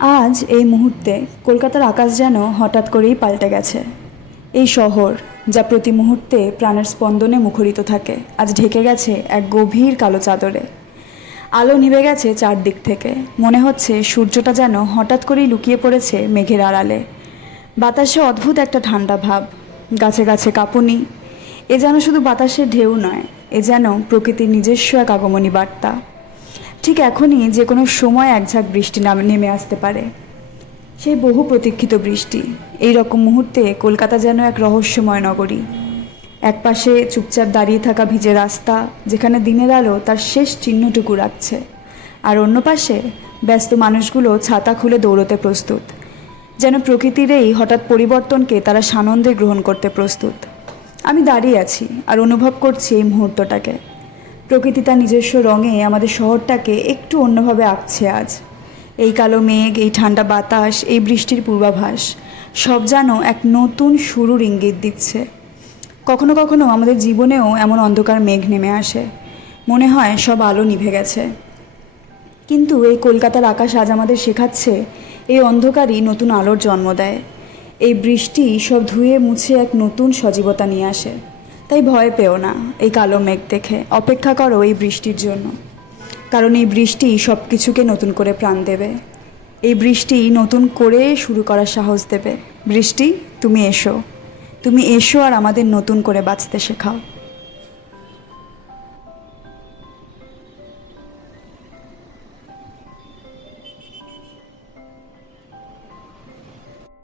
আজ এই মুহূর্তে কলকাতার আকাশ যেন হঠাৎ করেই পাল্টে গেছে। এই শহর, যা প্রতি মুহূর্তে প্রাণের স্পন্দনে মুখরিত থাকে, আজ ঢেকে গেছে এক গভীর কালো চাদরে। আলো নিভে গেছে চারদিক থেকে। মনে হচ্ছে সূর্যটা যেন হঠাৎ করেই লুকিয়ে পড়েছে মেঘের আড়ালে। বাতাসে অদ্ভুত একটা ঠান্ডা ভাব। গাছে গাছে কাঁপুনি। এ যেন শুধু বাতাসের ঢেউ নয়, এ যেন প্রকৃতির নিজস্ব এক আগমনী বার্তা। ঠিক এখনই যে কোনো সময় এক ঝাঁক বৃষ্টি নামে, নেমে আসতে পারে। সেই বহু প্রতীক্ষিত বৃষ্টি, এই রকম মুহূর্তে কলকাতা যেন এক রহস্যময় নগরী। একপাশে চুপচাপ দাঁড়িয়ে থাকা ভিজে রাস্তা, যেখানে দিনের আলো তার শেষ চিহ্নটুকু রাখছে। আর অন্য পাশে ব্যস্ত মানুষগুলো ছাতা খুলে দৌড়তে প্রস্তুত। যেন প্রকৃতির এই হঠাৎ পরিবর্তনকে তারা সানন্দে গ্রহণ করতে প্রস্তুত। আমি দাঁড়িয়ে আছি আর অনুভব করছি এই মুহূর্তটাকে। প্রকৃতি তার নিজস্ব রঙে আমাদের শহরটাকে একটু অন্যভাবে আঁকছে আজ। এই কালো মেঘ, এই ঠান্ডা বাতাস, এই বৃষ্টির পূর্বাভাস, সব যেন এক নতুন শুরুর ইঙ্গিত দিচ্ছে। কখনো কখনো আমাদের জীবনেও এমন অন্ধকার মেঘ নেমে আসে। মনে হয় সব আলো নিভে গেছে। কিন্তু এই কলকাতার আকাশ আজ আমাদের শেখাচ্ছে, এই অন্ধকারই নতুন আলোর জন্ম দেয়। এই বৃষ্টি সব ধুয়ে মুছে এক নতুন সজীবতা নিয়ে আসে। তাই ভয় পেও না এই কালো মেঘ দেখে। অপেক্ষা করো এই বৃষ্টির জন্য। কারণ এই বৃষ্টি সব কিছুকে নতুন করে প্রাণ দেবে। এই বৃষ্টি নতুন করে শুরু করার সাহস দেবে। বৃষ্টি, তুমি এসো। তুমি এসো আর আমাদের নতুন করে বাঁচতে শেখাও।